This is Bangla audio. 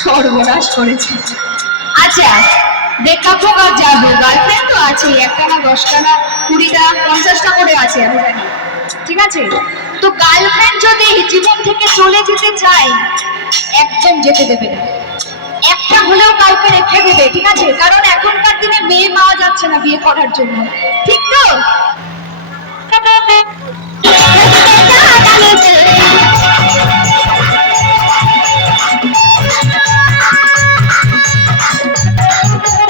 সর্বনাশ করেছে। আচ্ছা ব্রেকআপ হোক আর যাবো, গার্লফ্রেন্ড তো আছে, একটা না 10টা না 20টা 50টা করে আছে আমি জানি, ঠিক আছে? তো গার্লফ্রেন্ড যদি জীবন থেকে চলে যেতে চায় একদম যেতে দেবে না, একটা হলেও কাউকে রেখে দেবে, ঠিক আছে? কারণ এখনকার দিনে মেয়ে পাওয়া যাচ্ছে না বিয়ে করার জন্য, ঠিক তো?